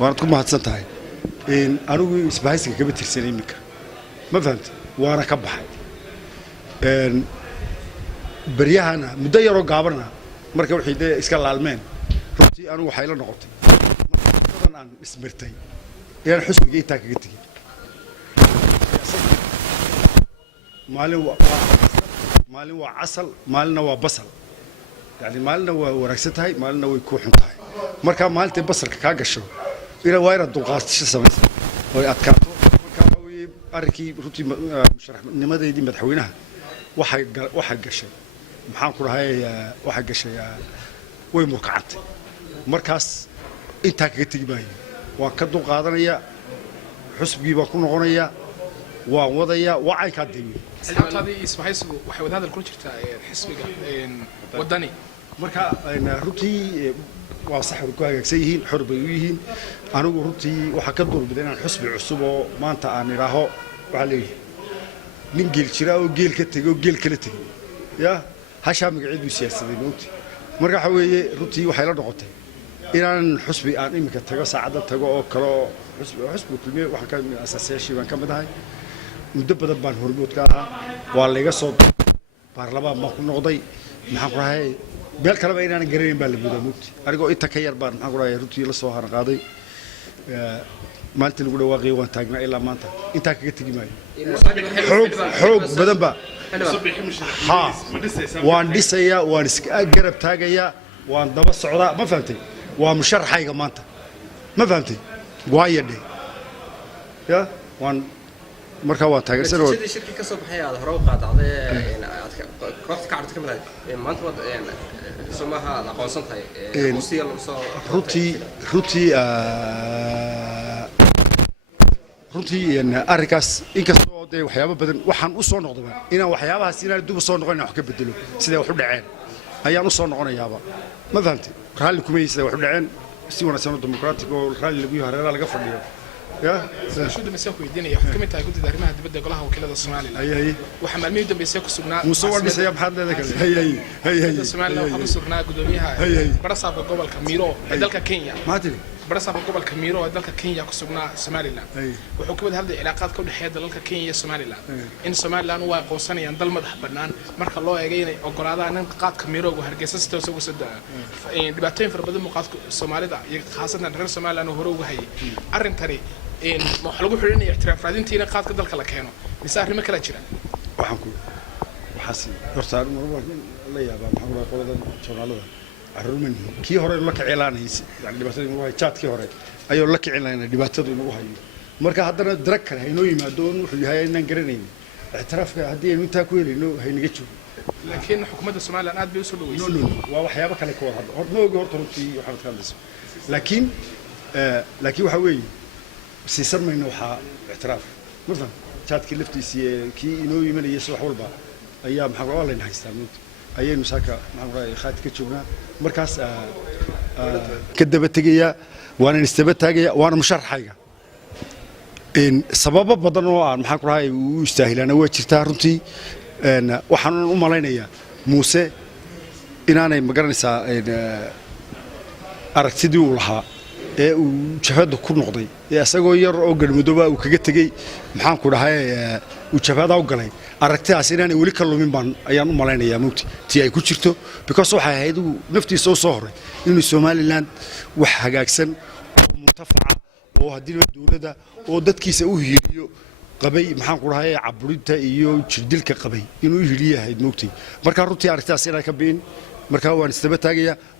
waad ku mahadsantahay anigu isbahaysiga kaba tirsanay iminka ma fahamtay waana ka baxay baryahana muddo yaroo gaabana marka wixii de iska laalmeen runtii anigu waxay la noqotay markaan aan ismirtay inaan xusbiga intaa kaga tegay maalin waa casal maalina waa basal yani maalina waa wanaagsan tahay maalina way ku xun tahay marka maalintii basalka ka gasho ila waa inaad dulqaadasho samayso oo adkaato marka way arrinkii runtii musharaxnimadeedii madaxweynaha waxay gashay maxaan ku dhahay waxay gashay way murkacantay markaas intaa kaga tegi maayo waan ka dulqaadanaya xusbigii baan ku noqonaya waan wadaya wacay ka deeyo asxaabtaadii isbahaysigu waxay wada hadal ku jirtaa xisbiga wadani marka runtii waa sax ku hagaagsan yihiin xor bay u yihiin anigu runtii waxa ka doorbiday inaan xusbi cusub oo maanta aan iraaho waxa leeyahay nin geel jira oo geel ka tagay oo geel kala tagay ya hasha magaceedu siyaasadeed noqotay marka waxa weeye runtii waxay la noqotay inaan xusbi aan imika tago saacada tago oo kale oo xusbi kulmiye waxa ka mid asaasiyaashii baan ka mid ahay muddo badan baan hormood ka ahaa waa laga soo baarlamaan ma ku noqday maxaan ku rahay beel kale ba inaan garanayn baa la buudaa mugti anigoo inta ka yar baan maxaan ku rahay runtii la soo haran qaaday maanta lagu dhawaaqay waan taagnaa ilaa maanta intaa kaga tagi maayo xoog badan ba ha waan dhisayaa waan iska garab taagayaa waan daba socdaa ma fahamtay waa musharaxayga maanta ma fahamtay waayadhe ya waan marka waa taageersan oo shirkii ka soo baxay aad hore u qaadacday aad kooxda ka cabta kamid ah maanta wad Soomaha la aqoonsan tahay musiiga lagu soo runtii arrinkaas inkastoo de waxyaabo badan waxaan u soo noqday inaan waxyaabahaas inaan dib u soo noqon wax ka bedelo sida wax u dhaceen ayaan u soo noqonayaaba ma fahamtay raalli kuma yeesay wax u dhaceen si wanaagsan oo dimuqraadic oo raalli lagu yahay laga fadhiyo يا شو دم يسوي الدنيا كم أنت قلت داري ما هاد بدي أقولها وكيل هذا الصومالي هي وحنا معلمين دم يسوي كسرنا مصور بس يا بحد ذاك هي الصومالي لو حنا كسرنا قدوميها برصا بقبل كميرو هذلك كينيا ما أدري برصا بقبل كميرو هذلك كينيا كسرنا الصومالي لا وحكومة هذه العلاقات كل حياة هذلك كينيا الصومالي لا إن الصومالي لا هو قوسنا يندل مذهب بنان مرك الله يجينا أقول هذا أن قاد كميرو وهرجس استوسوا وسد دبعتين في بدل مقاد الصومالي ده خاصة غير الصومالي لأنه هو هي أرن تري ما حلو حلوين اعتراف رادين تينا قاد كذا الكلا كانوا مسافر ما كلا جرا وحنكو وحسي يرتار مرة لا يا بابا محمود قولنا شغالة عرّمني كي هراء لك إعلان هيس يعني دبعتين مروه شات كي هراء أيوة لك إعلان دبعتين مروه هاي مركا هذا درك هاي نوي ما دون هاي ننقرنين اعتراف هذه من تأكل إنه هاي نجتشو لكن حكومة الصومال الآن بيوصلوا ويس نو وحيابك على كور هذا هو جورت روتي وحمد خالد لكن وحوي سيصير ما ينوحى اعتراف مثلا شات كلفتي كي إنه يمن يسوع والبا أيام حقوا الله ينحيستاموت أيام مساكا معروف خات كتشوفنا مركز كدبت تجيا وأنا نستبت تجيا وأنا مشرح حاجة إن سبب بدنوا عن محاكم هاي ويستاهل أنا وجهتها رنتي إن وحنا علينا يا موسى إن أنا مقرنسا إن أركتدي ولها uu jabhada ku noqday asagoo yar oo galmudooba uu kaga tagay maxaan ku dhahay uu jabhada u galay aragtidaas inaan wali ka lumin baan ayaan u maleynayaa mugti tii ay ku jirto because waxa ahayd uu naftiisa soo horay inuu Somaliland wax hagaagsan oo muntafaca oo hadii dawladda oo dadkiisa u hiiliyo qabay maxaan ku dhahay caburinta iyo jirdilka qabay inuu hiiliyahay mugti marka runtii aragtidaas inay ka been marka waan istaba taagaya